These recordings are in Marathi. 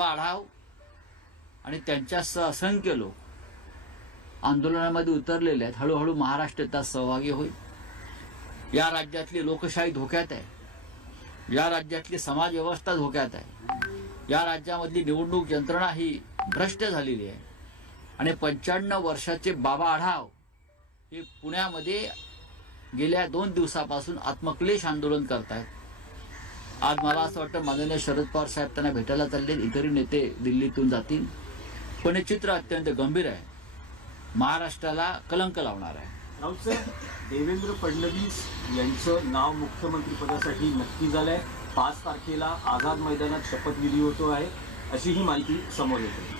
बाबा आढाव आणि त्यांच्या असंख्य लोक आंदोलनामध्ये उतरलेले आहेत हळूहळू महाराष्ट्र त्यात सहभागी होईल या राज्यातली लोकशाही धोक्यात आहे या राज्यातली समाज व्यवस्था धोक्यात आहे या राज्यामधली निवडणूक यंत्रणा ही भ्रष्ट झालेली आहे आणि पंच्याण्णव वर्षाचे बाबा आढाव हे पुण्यामध्ये गेल्या दोन दिवसापासून आत्मक्लेश आंदोलन करतायत आज मला असं वाटतं माननीय शरद पवार साहेब त्यांना भेटायला चालले इतरही नेते दिल्लीतून जातील पण हे चित्र अत्यंत गंभीर आहे महाराष्ट्राला कलंक लावणार आहे देवेंद्र फडणवीस यांचं नाव मुख्यमंत्री पदासाठी नक्की झालंय पाच तारखेला आझाद मैदानात शपथविधी होतो आहे अशी ही माहिती समोर येते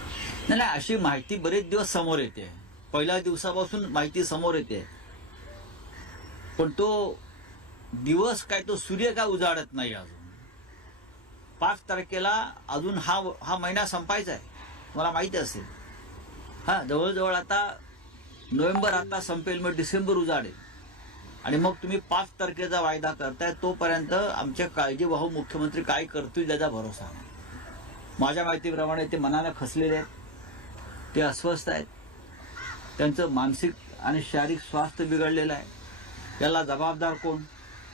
नाही अशी माहिती बरेच दिवस समोर येते पहिल्या दिवसापासून माहिती समोर येते पण तो दिवस काय तो सूर्य काय उजाडत नाही अजून पाच तारखेला अजून हा हा महिना संपायचा आहे मला माहिती असेल हां जवळजवळ आता नोव्हेंबर आता संपेल मग डिसेंबर उजाडेल आणि मग तुम्ही पाच तारखेचा वायदा करताय तोपर्यंत आमच्या काळजीवाहू मुख्यमंत्री काय करतील त्याचा भरोसा माझ्या माहितीप्रमाणे ते मनाला खसलेले आहेत ते अस्वस्थ आहेत त्यांचं मानसिक आणि शारीरिक स्वास्थ्य बिघडलेलं आहे त्याला जबाबदार कोण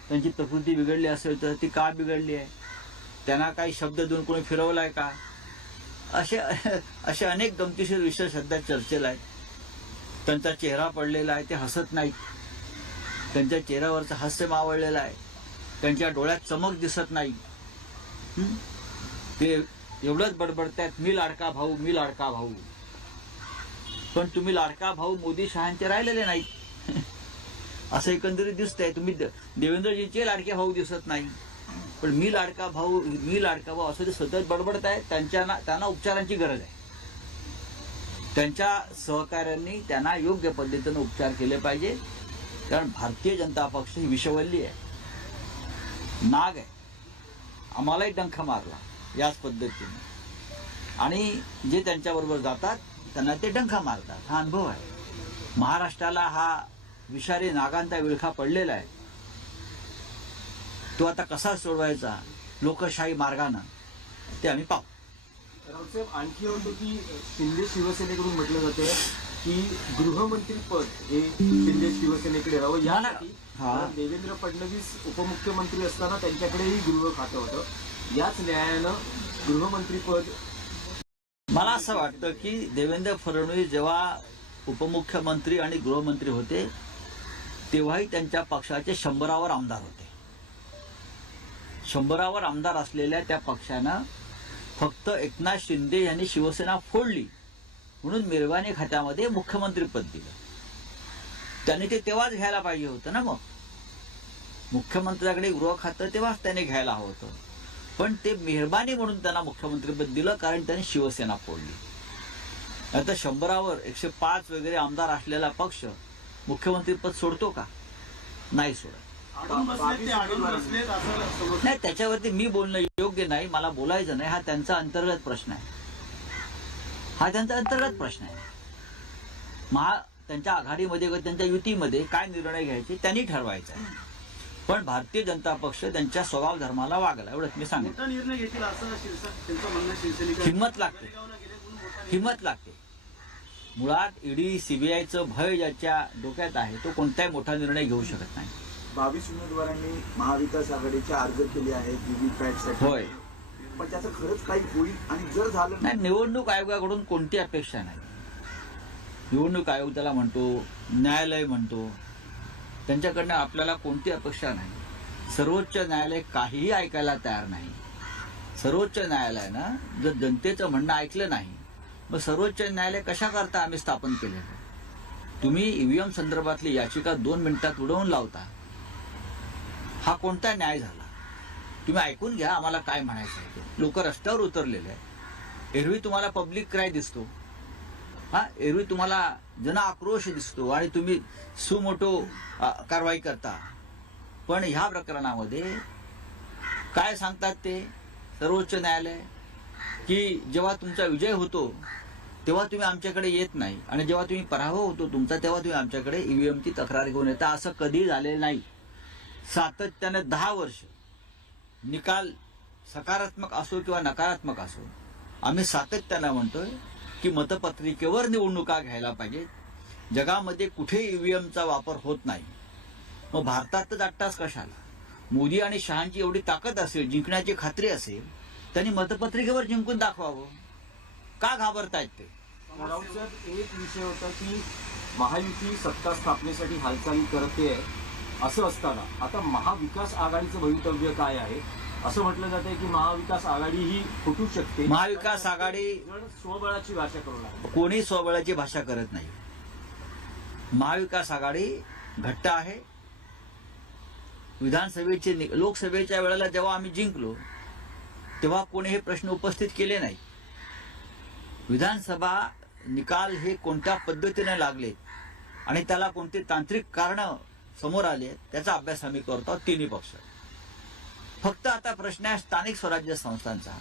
त्यांची प्रकृती बिघडली असेल तर ती का बिघडली आहे त्यांना काही शब्द देऊन कोणी फिरवलाय का असे असे अनेक गमतीशीर विषय सध्या चर्चेला आहेत त्यांचा चेहरा पडलेला आहे ते हसत नाहीत त्यांच्या चेहऱ्यावरचं हास्य मावळलेलं आहे त्यांच्या डोळ्यात चमक दिसत नाही ते एवढंच आहेत मी लाडका भाऊ मी लाडका भाऊ पण तुम्ही लाडका भाऊ मोदी शहांचे राहिलेले नाहीत असं एकंदरीत दिसतंय तुम्ही देवेंद्रजींचे लाडके भाऊ दिसत नाही पण मी लाडका भाऊ मी लाडका भाऊ असं ते सतत बडबडत आहे त्यांच्या त्यांना उपचारांची गरज आहे त्यांच्या सहकाऱ्यांनी त्यांना योग्य पद्धतीनं उपचार केले पाहिजे कारण भारतीय जनता पक्ष ही विषवल्ली आहे नाग आहे आम्हालाही डंख मारला याच पद्धतीने आणि जे त्यांच्याबरोबर जातात त्यांना ते डंखा मारतात हा अनुभव आहे महाराष्ट्राला हा विषारी नागांचा विळखा पडलेला आहे तो आता कसा सोडवायचा लोकशाही मार्गानं ते आम्ही पाहू रावसाहेब आणखी होतं की शिंदे शिवसेनेकडून म्हटलं जाते की गृहमंत्री पद हे शिंदे शिवसेनेकडे की हा देवेंद्र फडणवीस उपमुख्यमंत्री असताना त्यांच्याकडेही गृह खातं होतं याच न्यायालयानं गृहमंत्री पद मला असं वाटतं की देवेंद्र फडणवीस जेव्हा उपमुख्यमंत्री आणि गृहमंत्री होते तेव्हाही त्यांच्या पक्षाचे शंभरावर आमदार होते शंभरावर आमदार असलेल्या त्या पक्षानं फक्त एकनाथ शिंदे यांनी शिवसेना फोडली म्हणून मिरवाणी खात्यामध्ये मुख्यमंत्रीपद दिलं त्यांनी ते तेव्हाच घ्यायला पाहिजे होतं ना मग मुख्यमंत्र्याकडे गृह खातं तेव्हाच त्याने घ्यायला हवं होतं पण ते मेहरबानी म्हणून त्यांना मुख्यमंत्रीपद दिलं कारण त्यांनी शिवसेना फोडली आता शंभरावर एकशे पाच वगैरे आमदार असलेला पक्ष मुख्यमंत्रीपद सोडतो का नाही सोडत नाही त्याच्यावरती मी बोलणं योग्य नाही मला बोलायचं नाही हा त्यांचा अंतर्गत प्रश्न आहे हा त्यांचा अंतर्गत प्रश्न आहे महा त्यांच्या आघाडीमध्ये किंवा त्यांच्या युतीमध्ये काय निर्णय घ्यायचे त्यांनी ठरवायचा आहे पण भारतीय जनता पक्ष त्यांच्या स्वभाव धर्माला वागला एवढंच मी सांगेन असं हिंमत लागते हिंमत लागते मुळात ईडी सीबीआयचं भय ज्याच्या डोक्यात आहे तो कोणताही मोठा निर्णय घेऊ शकत नाही बावीस उमेदवारांनी महाविकास आघाडीचे अर्ज केले आहेत होय पण त्याचं खरंच काही होईल आणि जर झालं नाही नाही निवडणूक आयोगाकडून कोणती अपेक्षा नाही निवडणूक आयोग त्याला म्हणतो न्यायालय म्हणतो त्यांच्याकडनं आपल्याला कोणती अपेक्षा नाही सर्वोच्च न्यायालय काहीही ऐकायला तयार नाही सर्वोच्च न्यायालयानं जर जनतेचं म्हणणं ऐकलं नाही मग सर्वोच्च न्यायालय कशाकरता आम्ही स्थापन केलेलं तुम्ही ईव्हीएम संदर्भातली याचिका दोन मिनिटात उडवून लावता हा कोणता न्याय झाला तुम्ही ऐकून घ्या आम्हाला काय म्हणायचं आहे लोक रस्त्यावर उतरलेले आहे एरवी तुम्हाला पब्लिक क्राय दिसतो हा एरवी तुम्हाला जन आक्रोश दिसतो आणि तुम्ही सुमोटो कारवाई करता पण ह्या प्रकरणामध्ये काय सांगतात ते सर्वोच्च न्यायालय की जेव्हा तुमचा विजय होतो तेव्हा तुम्ही आमच्याकडे येत नाही आणि जेव्हा तुम्ही पराभव होतो तुमचा तेव्हा तुम्ही आमच्याकडे ईव्हीएमची e तक्रार घेऊन येता असं कधी झालेलं नाही सातत्याने दहा वर्ष निकाल सकारात्मक असो किंवा नकारात्मक असो आम्ही सातत्यानं म्हणतोय की मतपत्रिकेवर निवडणुका घ्यायला पाहिजेत जगामध्ये कुठे ईव्हीएमचा e वापर होत नाही मग भारतातच आट्टास कशाला मोदी आणि शहांची एवढी ताकद असेल जिंकण्याची खात्री असेल त्यांनी मतपत्रिकेवर जिंकून दाखवावं का घाबरतायत ते एक विषय होता की महायुती सत्ता स्थापनेसाठी हालचाली करते असं असताना आता महाविकास आघाडीचं भवितव्य काय आहे असं म्हटलं जाते की महाविकास आघाडी ही फुटू शकते महाविकास आघाडी स्वबळाची भाषा करू लागते कोणी स्वबळाची भाषा करत नाही महाविकास आघाडी घट्ट आहे विधानसभेचे लोकसभेच्या वेळेला जेव्हा आम्ही जिंकलो तेव्हा कोणी हे प्रश्न उपस्थित केले नाही विधानसभा निकाल हे कोणत्या पद्धतीने लागले आणि त्याला कोणते तांत्रिक कारण समोर आले त्याचा अभ्यास आम्ही करतो तिन्ही पक्ष फक्त आता प्रश्न आहे स्थानिक स्वराज्य संस्थांचा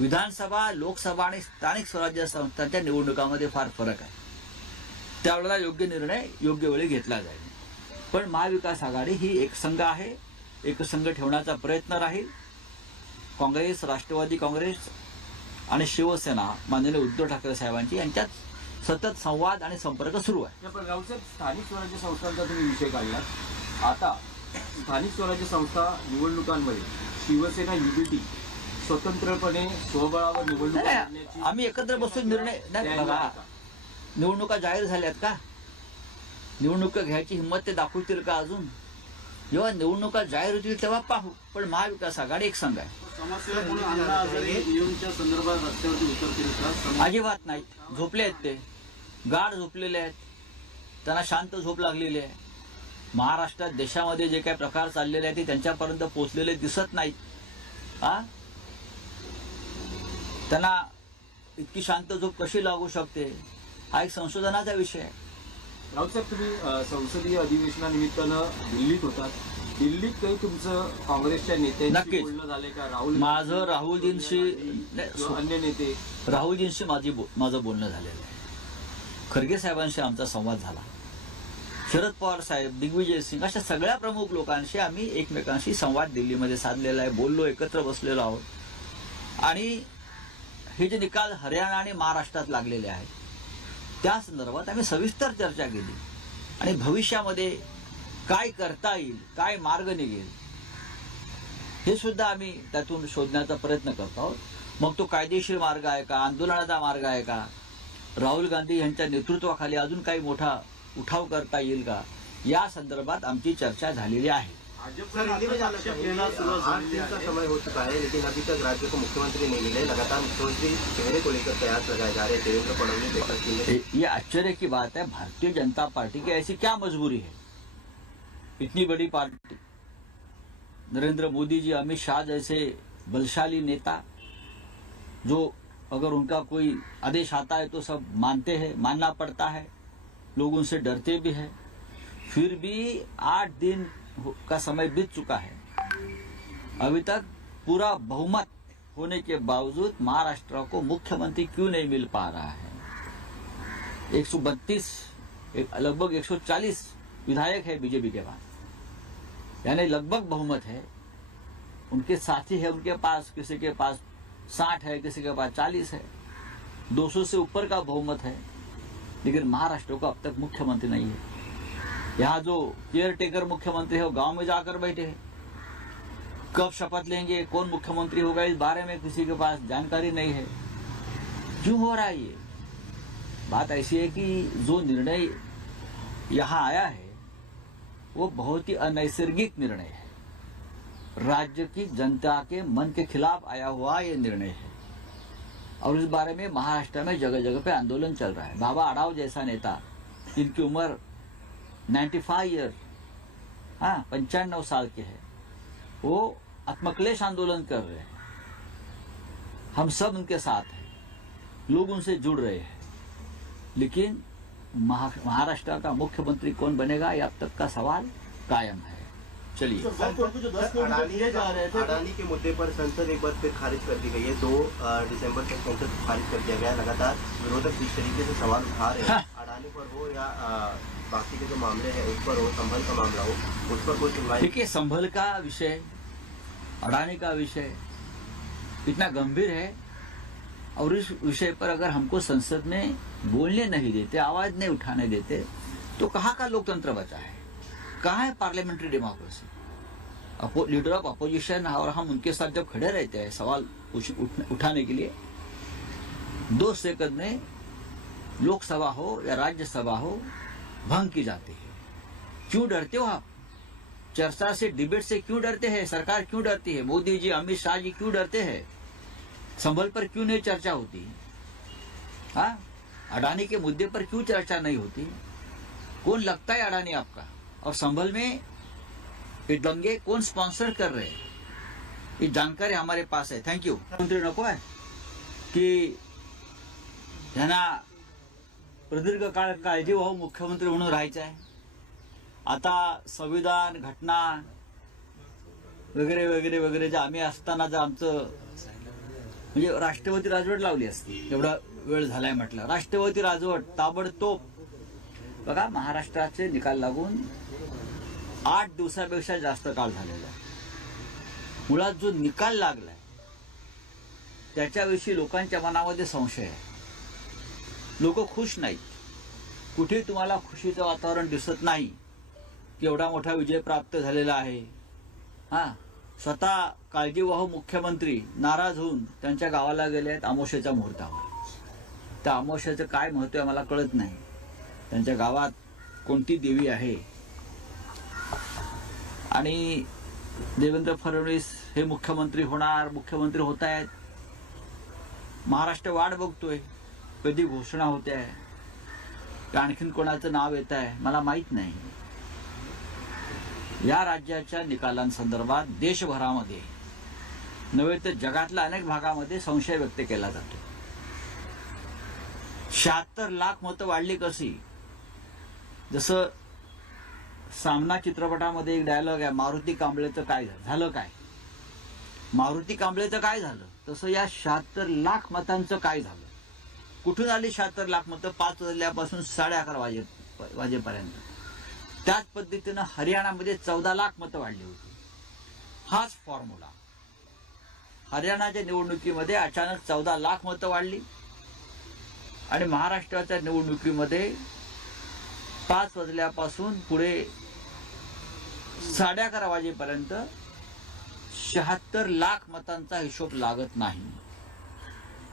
विधानसभा लोकसभा आणि स्थानिक स्वराज्य संस्थांच्या निवडणुकामध्ये फार फरक आहे त्यावेळेला योग्य निर्णय योग्य वेळी घेतला जाईल पण महाविकास आघाडी ही एक संघ आहे एक संघ ठेवण्याचा प्रयत्न राहील काँग्रेस राष्ट्रवादी काँग्रेस आणि शिवसेना माननीय उद्धव ठाकरे साहेबांची यांच्यात सतत संवाद आणि संपर्क सुरू आहे स्थानिक स्वराज्य संस्थांचा तुम्ही विषय काढला आता स्थानिक स्वराज्य संस्था निवडणुकांमध्ये शिवसेना युबीटी स्वतंत्रपणे स्वबळावर निवडणूक आम्ही एकत्र बसून निर्णय नाही निवडणुका जाहीर झाल्यात का निवडणुका घ्यायची हिंमत ते दाखवतील का अजून जेव्हा निवडणुका जाहीर होतील तेव्हा पाहू पण महाविकास आघाडी एक संघ आहे अजिबात नाहीत झोपले आहेत ते गाढ झोपलेले आहेत त्यांना शांत झोप लागलेली आहे महाराष्ट्रात देशामध्ये जे काही प्रकार चाललेले आहेत ते त्यांच्यापर्यंत पोचलेले दिसत नाहीत हा त्यांना इतकी शांत झोप कशी लागू शकते हा एक संशोधनाचा विषय आहे राऊत साहेब तुम्ही संसदीय अधिवेशनानिमित्तानं दिल्लीत होतात दिल्लीत काही तुमचं काँग्रेसच्या नेत्यांशी बोलणं का राहुल माझं राहुलजींशी अन्य नेते राहुलजींशी माझी माझं बोलणं झालेलं आहे खरगे साहेबांशी आमचा संवाद झाला शरद पवार साहेब दिग्विजय सिंग अशा सगळ्या प्रमुख लोकांशी आम्ही एकमेकांशी संवाद दिल्लीमध्ये साधलेला आहे बोललो एकत्र बसलेलो आहोत आणि हे जे निकाल हरियाणा आणि महाराष्ट्रात लागलेले आहेत त्या संदर्भात आम्ही सविस्तर चर्चा केली आणि भविष्यामध्ये काय करता येईल काय मार्ग निघेल हे सुद्धा आम्ही त्यातून शोधण्याचा प्रयत्न करतो आहोत मग तो कायदेशीर मार्ग आहे का आंदोलनाचा मार्ग आहे का राहुल गांधी यांच्या नेतृत्वाखाली अजून काही मोठा उठाव करता येईल का या संदर्भात आमची चर्चा झालेली आहे राज्य मुख्यमंत्री आश्चर्य की बात है भारतीय जनता पार्टी की ऐसी क्या मजबूरी है इतनी बड़ी पार्टी नरेंद्र मोदी जी अमित शाह जैसे बलशाली नेता जो अगर उनका कोई आदेश आता है तो सब मानते हैं मानना पड़ता है लोग उनसे डरते भी हैं फिर भी आठ दिन का समय बीत चुका है अभी तक पूरा बहुमत होने के बावजूद महाराष्ट्र को मुख्यमंत्री क्यों नहीं मिल पा रहा है 132 एक लगभग 140 विधायक है बीजेपी के पास यानी लगभग बहुमत है उनके साथी है उनके पास किसी के पास साठ है किसी के पास चालीस है सौ से ऊपर का बहुमत है लेकिन महाराष्ट्र को अब तक मुख्यमंत्री नहीं है यहाँ जो केयर टेकर मुख्यमंत्री है वो गांव में जाकर बैठे हैं कब शपथ लेंगे कौन मुख्यमंत्री होगा इस बारे में किसी के पास जानकारी नहीं है क्यों हो रहा है ये बात ऐसी है कि जो निर्णय यहाँ आया है वो बहुत ही अनैसर्गिक निर्णय है राज्य की जनता के मन के खिलाफ आया हुआ ये निर्णय है और इस बारे में महाराष्ट्र में जगह जगह पे आंदोलन चल रहा है बाबा अड़ाव जैसा नेता जिनकी उम्र 95 ईयर हाँ पंचानवे साल के है वो आत्मक्लेश आंदोलन कर रहे हैं हम सब उनके साथ हैं लोग उनसे जुड़ रहे हैं लेकिन महाराष्ट्र का मुख्यमंत्री कौन बनेगा ये अब तक का सवाल कायम है चलिए तो अडानी के मुद्दे पर संसद एक बार फिर खारिज कर दी गई है दो दिसंबर तक संसद खारिज कर दिया गया लगातार विरोधक जिस तरीके से सवाल उठा रहे हैं हाँ। अडानी पर हो या बाकी के जो मामले हैं उस पर हो संभल का मामला हो उस पर कोई सुनवाई देखिए संभल का विषय अडानी का विषय इतना गंभीर है और इस विषय पर अगर हमको संसद में बोलने नहीं देते आवाज नहीं उठाने देते तो कहाँ का लोकतंत्र बचा है कहाँ है parliamentary democracy leader of opposition और हम उनके साथ जब खड़े रहते हैं सवाल उठाने के लिए दो सेकंड में लोकसभा हो या राज्यसभा हो भंग की जाती है क्यों डरते हो आप चर्चा से डिबेट से क्यों डरते हैं सरकार क्यों डरती है मोदी जी अमित शाह जी क्यों डरते हैं संभल पर क्यों नहीं चर्चा होती है हाँ? अडानी के मुद्दे पर क्यों चर्चा नहीं होती कौन लगता है अडानी आपका और संभल में ये दंगे कौन स्पॉन्सर कर रहे ये जानकारी हमारे पास है थँक्यू मंत्री नको आहे की त्यांना प्रदीर्घ काळ काळजी भाऊ हो, मुख्यमंत्री म्हणून राहायचं आहे आता संविधान घटना वगैरे वगैरे वगैरे जे आम्ही असताना जर आमचं म्हणजे राष्ट्रपती राजवट लावली असती एवढा वेळ झालाय म्हटलं राष्ट्रवादी राजवट ताबडतोब बघा महाराष्ट्राचे निकाल लागून आठ दिवसापेक्षा जास्त काळ झालेला मुळात जो निकाल लागलाय त्याच्याविषयी लोकांच्या मनामध्ये संशय आहे लोक खुश नाहीत कुठे तुम्हाला खुशीचं वातावरण दिसत नाही की एवढा मोठा विजय प्राप्त झालेला आहे हा स्वतः काळजीवाहू मुख्यमंत्री नाराज होऊन त्यांच्या गावाला गेले आहेत आमोशेच्या मुहूर्तावर त्या अमावस्याचं काय महत्व आहे मला कळत नाही त्यांच्या गावात कोणती देवी आहे आणि देवेंद्र फडणवीस हे मुख्यमंत्री होणार मुख्यमंत्री होत आहेत महाराष्ट्र वाट बघतोय कधी घोषणा होते आहे आणखीन कोणाचं नाव येत आहे मला माहीत नाही या राज्याच्या निकालांसंदर्भात देशभरामध्ये नव्हे तर जगातल्या अनेक भागामध्ये संशय व्यक्त केला जातो शहात्तर लाख मतं वाढली कशी जसं सामना चित्रपटामध्ये एक डायलॉग आहे मारुती कांबळेचं काय झालं काय मारुती कांबळेचं काय झालं तसं या शहात्तर लाख मतांचं काय झालं कुठून आली शहात्तर लाख मतं पाच वाजल्यापासून साडे अकरा वाजे वाजेपर्यंत त्याच पद्धतीनं हरियाणामध्ये चौदा लाख मतं वाढली होती हाच फॉर्म्युला हरियाणाच्या निवडणुकीमध्ये अचानक चौदा लाख मतं वाढली आणि महाराष्ट्राच्या निवडणुकीमध्ये पाच वाजल्यापासून पुढे साडे अकरा वाजेपर्यंत शहात्तर लाख मतांचा हिशोब लागत नाही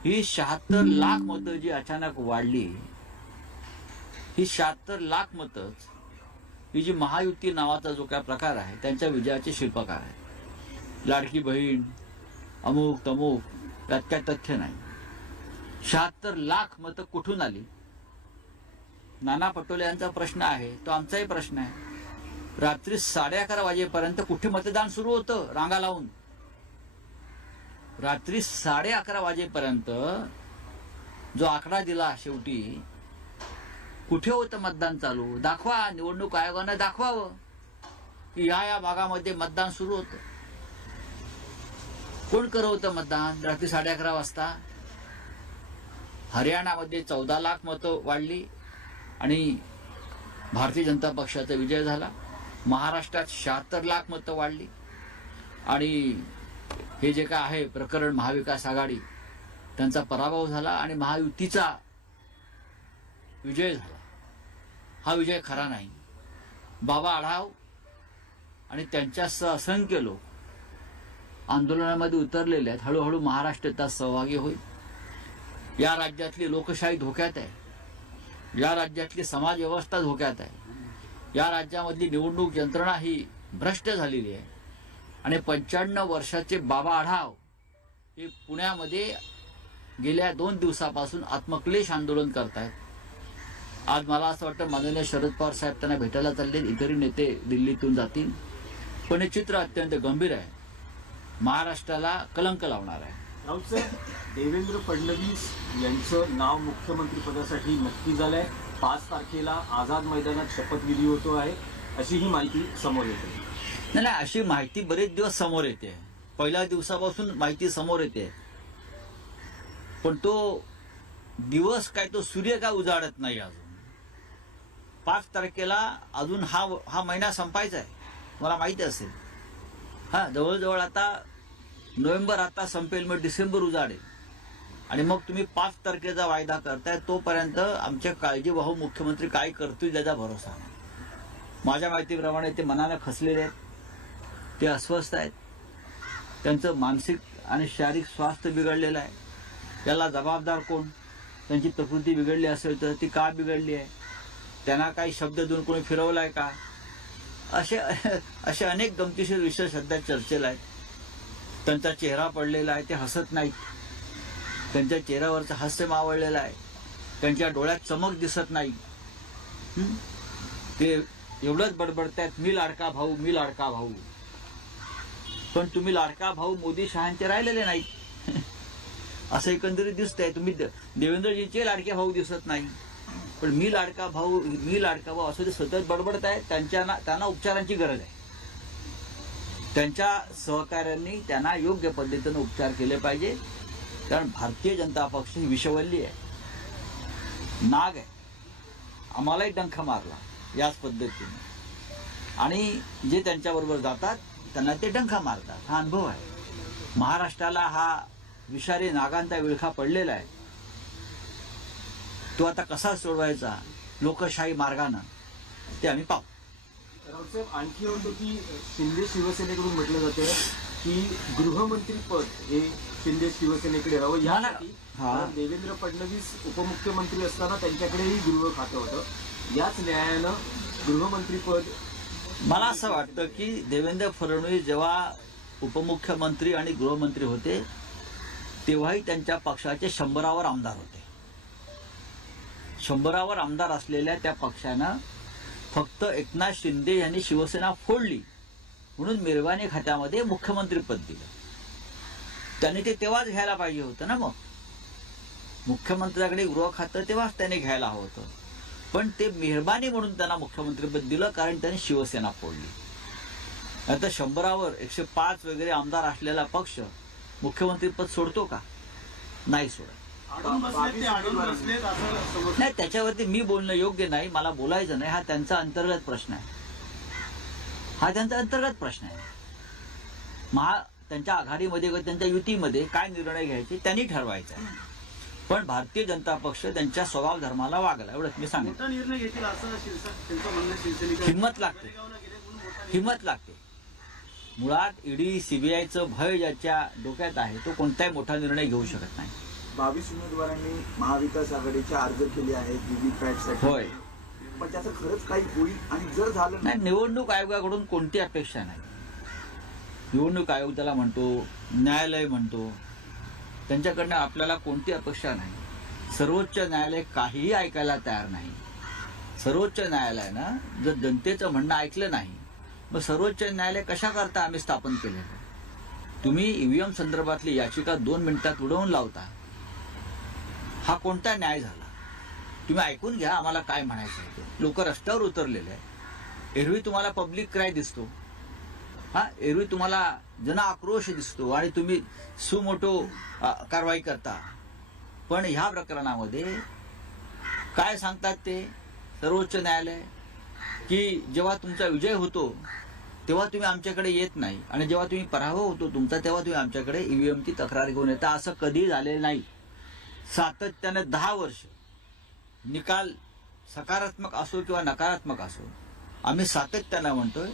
ही शहात्तर लाख मतं जी अचानक वाढली ही शहात्तर लाख मतच ही जी महायुती नावाचा जो काय प्रकार आहे त्यांच्या विजयाचे शिल्पकार आहे लाडकी बहीण अमुक तमुक यात काय तथ्य नाही शहात्तर लाख मतं कुठून आली नाना पटोले यांचा प्रश्न आहे तो आमचाही प्रश्न आहे रात्री साडे अकरा वाजेपर्यंत कुठे मतदान सुरू होतं रांगा लावून रात्री साडे अकरा वाजेपर्यंत जो आकडा दिला शेवटी कुठे होतं मतदान चालू दाखवा निवडणूक आयोगानं दाखवावं की या या भागामध्ये मतदान सुरू होतं कोण करवतं मतदान रात्री साडे अकरा वाजता हरियाणामध्ये चौदा लाख मतं वाढली आणि भारतीय जनता पक्षाचा विजय झाला महाराष्ट्रात शहात्तर लाख मतं वाढली आणि हे जे काय आहे प्रकरण महाविकास आघाडी त्यांचा पराभव झाला आणि महायुतीचा विजय झाला हा विजय खरा नाही बाबा आढाव आणि त्यांच्यासह असंख्य लोक आंदोलनामध्ये उतरलेले आहेत हळूहळू महाराष्ट्र सहभागी होईल या राज्यातली लोकशाही धोक्यात आहे या राज्यातली समाज व्यवस्था धोक्यात आहे या राज्यामधली निवडणूक यंत्रणा ही भ्रष्ट झालेली आहे आणि पंच्याण्णव वर्षाचे बाबा आढाव हे पुण्यामध्ये गेल्या दोन दिवसापासून आत्मक्लेश आंदोलन आहेत आज मला असं वाटतं माननीय शरद पवार साहेब त्यांना भेटायला चालले इतरही नेते दिल्लीतून जातील पण हे चित्र अत्यंत गंभीर आहे महाराष्ट्राला कलंक लावणार आहे देवेंद्र फडणवीस यांचं नाव मुख्यमंत्रीपदासाठी नक्की झालंय पाच तारखेला आझाद मैदानात शपथविधी होतो आहे अशी ही माहिती समोर येते नाही अशी माहिती बरेच दिवस समोर येते पहिल्या दिवसापासून माहिती समोर येते पण तो दिवस काय तो सूर्य काय उजाडत नाही अजून पाच तारखेला अजून हा हा महिना संपायचा आहे मला माहिती असेल हा जवळजवळ आता नोव्हेंबर आता संपेल मग डिसेंबर उजाडेल आणि मग तुम्ही पाच तारखेचा वायदा करताय तोपर्यंत आमच्या काळजीवाहू मुख्यमंत्री काय करतील त्याचा भरोसा नाही माझ्या माहितीप्रमाणे ते मनाला खसलेले आहेत ते अस्वस्थ आहेत त्यांचं मानसिक आणि शारीरिक स्वास्थ्य बिघडलेलं आहे त्याला जबाबदार कोण त्यांची प्रकृती बिघडली असेल तर ती का बिघडली आहे त्यांना काही शब्द देऊन कोणी फिरवला आहे का असे असे अनेक गमतीशीर विषय सध्या चर्चेला आहेत त्यांचा चेहरा पडलेला आहे ते हसत नाहीत त्यांच्या चेहऱ्यावरचं हास्य मावळलेलं आहे त्यांच्या डोळ्यात चमक दिसत नाही ते एवढंच आहेत मी लाडका भाऊ मी लाडका भाऊ पण तुम्ही लाडका भाऊ मोदी शहांचे राहिलेले नाहीत असं एकंदरीत दिसतंय तुम्ही देवेंद्रजीचे लाडके भाऊ दिसत नाही पण मी लाडका भाऊ मी लाडका भाऊ असं ते सतत बडबडत आहे त्यांच्या त्यांना उपचारांची गरज आहे त्यांच्या सहकाऱ्यांनी त्यांना योग्य पद्धतीनं उपचार केले पाहिजे कारण भारतीय जनता पक्ष ही विषवल्ली आहे नाग आहे आम्हालाही डंख मारला याच पद्धतीने आणि जे त्यांच्याबरोबर जातात त्यांना ते डंखा मारतात हा अनुभव आहे महाराष्ट्राला हा विषारी नागांचा विळखा पडलेला आहे तो आता कसा सोडवायचा लोकशाही मार्गानं ते आम्ही पाहू साहेब आणखी होतं की शिंदे शिवसेनेकडून म्हटलं जातं की गृहमंत्री पद हे शिंदे शिवसेनेकडे हवं यासाठी देवेंद्र फडणवीस उपमुख्यमंत्री असताना त्यांच्याकडेही गृह खातं होतं याच न्यायानं गृहमंत्री पद मला असं वाटतं की देवेंद्र फडणवीस जेव्हा उपमुख्यमंत्री आणि गृहमंत्री होते तेव्हाही त्यांच्या पक्षाचे शंभरावर आमदार होते शंभरावर आमदार असलेल्या त्या पक्षानं फक्त एकनाथ शिंदे यांनी शिवसेना फोडली म्हणून मिरवाने खात्यामध्ये मुख्यमंत्रीपद दिलं त्यांनी ते तेव्हाच घ्यायला पाहिजे होतं ना मग मुख्यमंत्र्याकडे गृह खातं तेव्हाच त्याने घ्यायला हवं होतं पण ते मेहरबानी म्हणून त्यांना मुख्यमंत्रीपद दिलं कारण त्यांनी शिवसेना फोडली आता शंभरावर एकशे पाच वगैरे आमदार असलेला पक्ष मुख्यमंत्रीपद सोडतो का नाही सोडत नाही त्याच्यावरती मी बोलणं योग्य नाही मला बोलायचं नाही हा त्यांचा अंतर्गत प्रश्न आहे हा त्यांचा अंतर्गत प्रश्न आहे महा त्यांच्या आघाडीमध्ये त्यांच्या युतीमध्ये काय निर्णय घ्यायचे त्यांनी ठरवायचा आहे पण भारतीय जनता पक्ष त्यांच्या स्वभाव धर्माला वागला एवढंच मी सांगेन निर्णय घेतील असं हिंमत लागते हिंमत लागते मुळात ईडी सीबीआयचं भय ज्याच्या डोक्यात आहे तो कोणताही मोठा निर्णय घेऊ शकत नाही बावीस उमेदवारांनी महाविकास आघाडीचे अर्ज केले आहेत व्हीव्हीपॅटसाठी होय पण त्याचं खरंच काही होईल आणि जर झालं नाही निवडणूक आयोगाकडून कोणती अपेक्षा नाही निवडणूक आयोग त्याला म्हणतो न्यायालय म्हणतो त्यांच्याकडनं आपल्याला कोणती अपेक्षा नाही सर्वोच्च न्यायालय काहीही ऐकायला तयार नाही सर्वोच्च न्यायालयानं जर जनतेचं म्हणणं ऐकलं नाही मग सर्वोच्च न्यायालय कशाकरता आम्ही स्थापन केलेलं तुम्ही ईव्हीएम संदर्भातली याचिका दोन मिनिटात उडवून लावता हा कोणता न्याय झाला तुम्ही ऐकून घ्या आम्हाला काय म्हणायचं आहे लोक रस्त्यावर उतरलेले आहे एरवी तुम्हाला पब्लिक क्राय दिसतो हा एरवी तुम्हाला जन आक्रोश दिसतो आणि तुम्ही सुमोटो कारवाई करता पण ह्या प्रकरणामध्ये काय सांगतात ते सर्वोच्च न्यायालय की जेव्हा तुमचा विजय होतो तेव्हा तुम्ही आमच्याकडे येत नाही आणि जेव्हा तुम्ही पराभव होतो तुमचा तेव्हा तुम्ही आमच्याकडे ईव्हीएमची e तक्रार घेऊन येता असं कधी झालेलं नाही सातत्याने दहा वर्ष निकाल सकारात्मक असो किंवा नकारात्मक असो आम्ही सातत्यानं म्हणतोय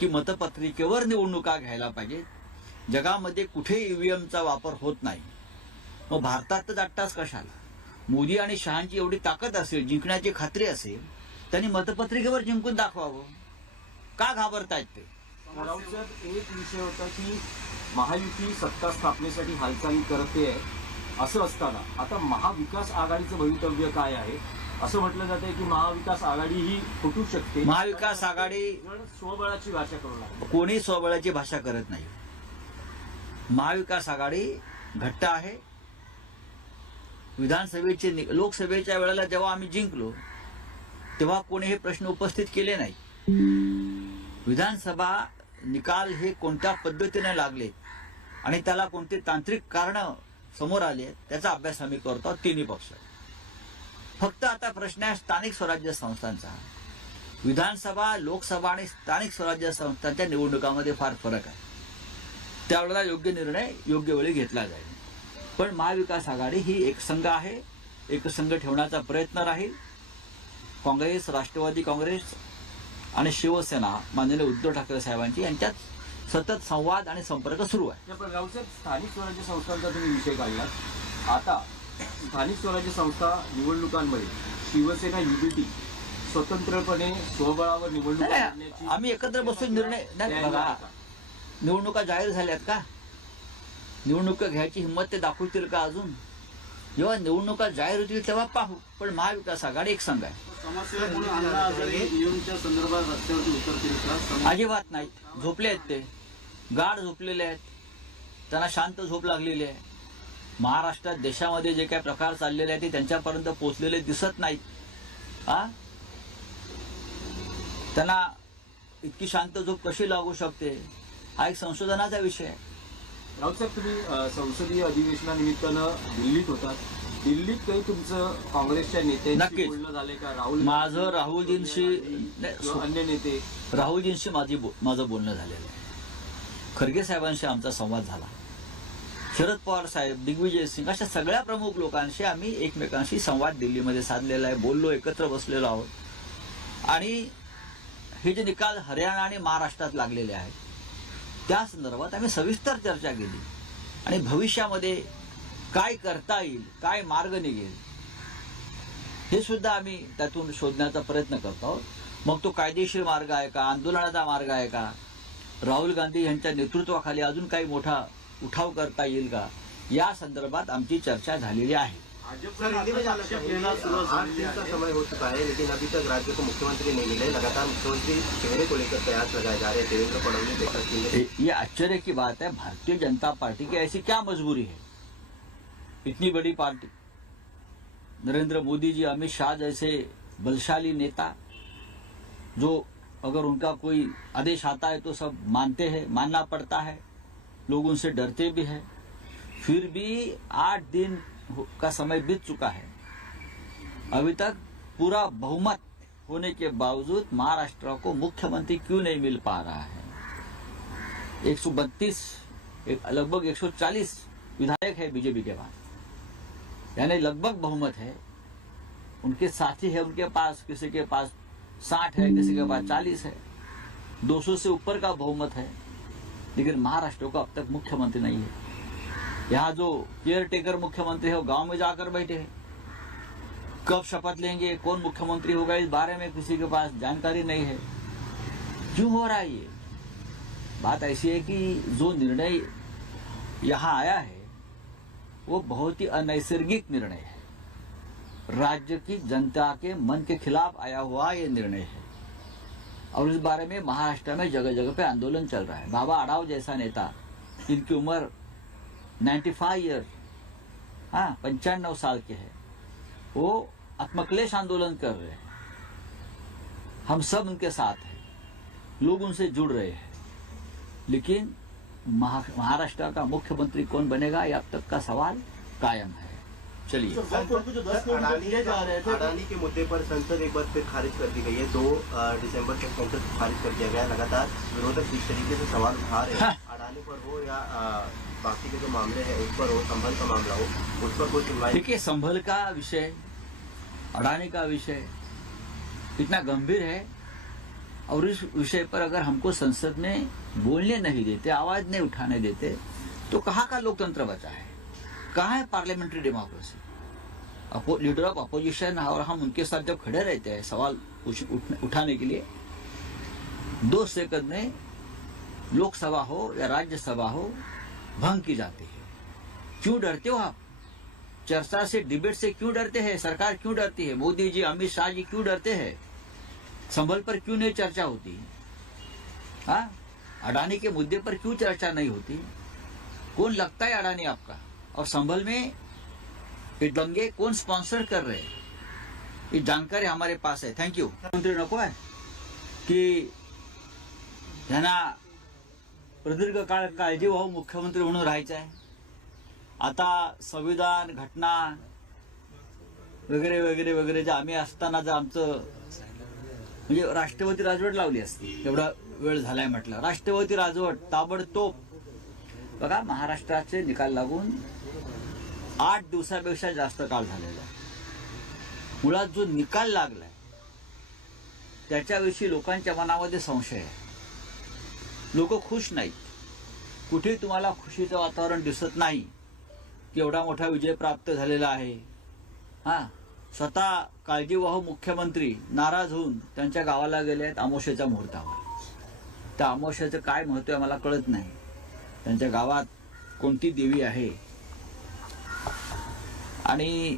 की मतपत्रिकेवर निवडणुका घ्यायला पाहिजेत जगामध्ये कुठे ईव्हीएमचा e वापर होत नाही मग भारतातच आट्टास कशाला मोदी आणि शहांची एवढी ताकद असेल जिंकण्याची खात्री असेल त्यांनी मतपत्रिकेवर जिंकून दाखवावं का घाबरतायत ते एक विषय होता की महायुती सत्ता स्थापनेसाठी हालचाली करते असं असताना आता महाविकास आघाडीचं भवितव्य काय आहे असं म्हटलं जाते की महाविकास आघाडी ही फुटू शकते महाविकास आघाडी स्वबळाची भाषा करू लागते कोणी स्वबळाची भाषा करत नाही महाविकास आघाडी घट्ट आहे विधानसभेचे लोकसभेच्या वेळेला जेव्हा आम्ही जिंकलो तेव्हा कोणी हे प्रश्न उपस्थित केले नाही विधानसभा निकाल हे कोणत्या पद्धतीने लागले आणि त्याला कोणते तांत्रिक कारण समोर आले त्याचा अभ्यास आम्ही करतो तिन्ही पक्ष फक्त आता प्रश्न आहे स्थानिक स्वराज्य संस्थांचा विधानसभा लोकसभा आणि स्थानिक स्वराज्य संस्थांच्या निवडणुकामध्ये फार फरक आहे त्यावेळेला योग्य निर्णय योग्य वेळी घेतला जाईल पण महाविकास आघाडी ही एक संघ आहे एक संघ ठेवण्याचा प्रयत्न राहील काँग्रेस राष्ट्रवादी काँग्रेस आणि शिवसेना माननीय उद्धव ठाकरे साहेबांची यांच्यात सतत संवाद आणि संपर्क सुरू आहे स्थानिक स्वराज्य संस्थांचा तुम्ही विषय काढला आता स्थानिक स्वराज्य संस्था निवडणुकांमध्ये शिवसेना युबीटी स्वतंत्रपणे स्वबळावर निवडणूक आम्ही एकत्र बसून निर्णय निवडणुका जाहीर झाल्यात का निवडणुका घ्यायची हिंमत ते दाखवतील का अजून जेव्हा निवडणुका जाहीर होतील तेव्हा पाहू पण महाविकास आघाडी एक संघ आहे अजिबात नाही झोपले आहेत ते गाढ झोपलेले आहेत त्यांना शांत झोप लागलेली आहे महाराष्ट्रात देशामध्ये जे काही प्रकार चाललेले आहेत ते त्यांच्यापर्यंत पोचलेले दिसत नाहीत आ त्यांना इतकी शांत झोप कशी लागू शकते हा एक संशोधनाचा विषय आहे रावसाहेब तुम्ही संसदीय अधिवेशनानिमित्तानं दिल्लीत होता दिल्लीत काही तुमचं काँग्रेसच्या नेते झाले का राहुल माझं राहुलजींशी अन्य नेते राहुलजींशी माझी माझं बोलणं झालेलं आहे खरगे साहेबांशी आमचा संवाद झाला शरद पवार साहेब दिग्विजय सिंग अशा सगळ्या प्रमुख लोकांशी आम्ही एकमेकांशी संवाद दिल्लीमध्ये साधलेला आहे बोललो एकत्र बसलेलो आहोत आणि हे जे निकाल हरियाणा आणि महाराष्ट्रात लागलेले आहेत त्या संदर्भात आम्ही सविस्तर चर्चा केली आणि भविष्यामध्ये काय करता येईल काय मार्ग निघेल हे सुद्धा आम्ही त्यातून शोधण्याचा प्रयत्न करतो आहोत मग तो कायदेशीर मार्ग आहे का आंदोलनाचा मार्ग आहे का राहुल गांधी यांच्या नेतृत्वाखाली अजून काही मोठा उठाव करता येईल का या संदर्भात आमची चर्चा झालेली आहे राज्य मुख्यमंत्री नहीं मुख्यमंत्री को प्रयास ये आश्चर्य की बात है भारतीय जनता पार्टी की ऐसी क्या मजबूरी है इतनी बड़ी पार्टी नरेंद्र मोदी जी अमित शाह जैसे बलशाली नेता जो अगर उनका कोई आदेश आता है तो सब मानते हैं मानना पड़ता है लोग उनसे डरते भी हैं फिर भी आठ दिन का समय बीत चुका है अभी तक पूरा बहुमत होने के बावजूद महाराष्ट्र को मुख्यमंत्री क्यों नहीं मिल पा रहा है एक सौ बत्तीस लगभग 140 विधायक है बीजेपी के पास यानी लगभग बहुमत है उनके साथी है उनके पास किसी के पास साठ है किसी के पास चालीस है सौ से ऊपर का बहुमत है लेकिन महाराष्ट्र का अब तक मुख्यमंत्री नहीं है यहाँ जो केयर टेकर मुख्यमंत्री है वो गांव में जाकर बैठे हैं कब शपथ लेंगे कौन मुख्यमंत्री होगा इस बारे में किसी के पास जानकारी नहीं है क्यों हो रहा है ये बात ऐसी है कि जो निर्णय यहाँ आया है वो बहुत ही अनैसर्गिक निर्णय है राज्य की जनता के मन के खिलाफ आया हुआ ये निर्णय है और इस बारे में महाराष्ट्र में जगह जगह पे आंदोलन चल रहा है बाबा आड़ाव जैसा नेता इनकी उम्र 95 ईयर हाँ पंचानवे साल के हैं वो आत्मक्लेश आंदोलन कर रहे हैं हम सब उनके साथ हैं लोग उनसे जुड़ रहे हैं लेकिन महाराष्ट्र का मुख्यमंत्री कौन बनेगा ये अब तक का सवाल कायम है चलिए तो अडानी के मुद्दे पर संसद एक बार फिर खारिज कर दी गई है दो दिसंबर तक संसद खारिज कर दिया गया लगातार विरोधक इस तरीके से सवाल उठा रहे हैं हाँ। अडानी पर हो या बाकी के जो मामले हैं उस पर हो संभल का मामला हो उस पर कोई सुनवाई देखिए संभल का विषय अडानी का विषय इतना गंभीर है और इस विषय पर अगर हमको संसद में बोलने नहीं देते आवाज नहीं उठाने देते तो कहाँ का लोकतंत्र बचा है कहा है parliamentary democracy अपो leader of opposition और हम उनके साथ जब खड़े रहते हैं सवाल उठने, उठाने के लिए दो सेकंड में लोकसभा हो या राज्यसभा हो भंग की जाती है क्यों डरते हो आप चर्चा से डिबेट से क्यों डरते हैं सरकार क्यों डरती है मोदी जी अमित शाह जी क्यों डरते हैं संभल पर क्यों नहीं चर्चा होती हाँ? अडानी के मुद्दे पर क्यों चर्चा नहीं होती कौन लगता है अडानी आपका और संभल में ये दंगे कौन स्पॉन्सर कर रहे ये जानकारी हमारे पास थैंक यू मंत्री नको आहे की प्रदीर्घ काळ काळजी हो, मुख्यमंत्री म्हणून राहायचं आहे आता संविधान घटना वगैरे वगैरे वगैरे जे आम्ही असताना जर आमचं म्हणजे राष्ट्रपती राजवट लावली असती एवढा वेळ झालाय म्हटलं राष्ट्रपती राजवट ताबडतोब बघा महाराष्ट्राचे निकाल लागून आठ दिवसापेक्षा जास्त काळ झालेला मुळात जो निकाल लागलाय त्याच्याविषयी लोकांच्या मनामध्ये संशय आहे लोक खुश नाहीत कुठे तुम्हाला खुशीचं वातावरण दिसत नाही की एवढा मोठा विजय प्राप्त झालेला आहे हा स्वतः काळजीवाहू मुख्यमंत्री नाराज होऊन त्यांच्या गावाला गेले आहेत अमोशेच्या मुहूर्तावर त्या अमोशेचं काय महत्त्व आहे मला कळत नाही त्यांच्या गावात कोणती देवी आहे आणि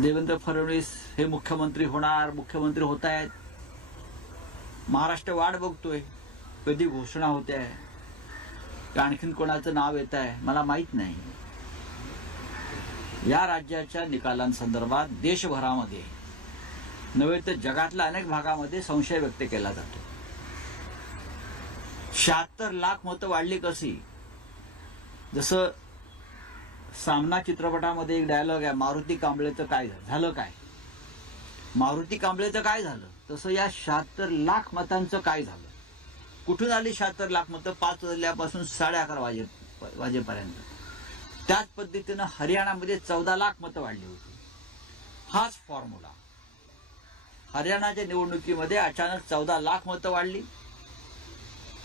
देवेंद्र फडणवीस हे मुख्यमंत्री होणार मुख्यमंत्री होत आहेत महाराष्ट्र वाट बघतोय कधी घोषणा होते आहे आणखीन कोणाचं नाव येत आहे मला माहीत नाही या राज्याच्या निकालांसंदर्भात देशभरामध्ये नव्हे तर जगातल्या अनेक भागामध्ये संशय व्यक्त केला जातो शहात्तर लाख मतं वाढली कशी जसं सामना चित्रपटामध्ये एक डायलॉग आहे मारुती कांबळेचं काय झालं काय मारुती कांबळेचं काय झालं तसं या शहात्तर लाख मतांचं काय झालं कुठून आली शहात्तर लाख मतं पाच वाजल्यापासून साडे अकरा वाजे वाजेपर्यंत त्याच पद्धतीनं हरियाणामध्ये चौदा लाख मतं वाढली होती हाच फॉर्म्युला हरियाणाच्या निवडणुकीमध्ये अचानक चौदा लाख मतं वाढली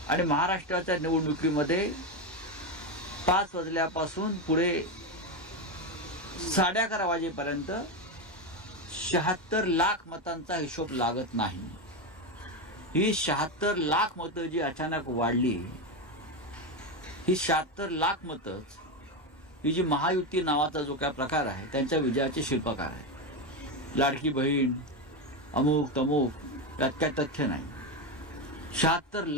आणि महाराष्ट्राच्या निवडणुकीमध्ये पाच वाजल्यापासून पुढे साडे अकरा वाजेपर्यंत शहात्तर लाख मतांचा हिशोब लागत नाही ही शहात्तर लाख मतं जी अचानक वाढली ही शहात्तर लाख मतच ही जी महायुती नावाचा जो काय प्रकार आहे त्यांच्या विजयाचे शिल्पकार आहे लाडकी बहीण अमुक तमुक यात काय तथ्य नाही शहात्तर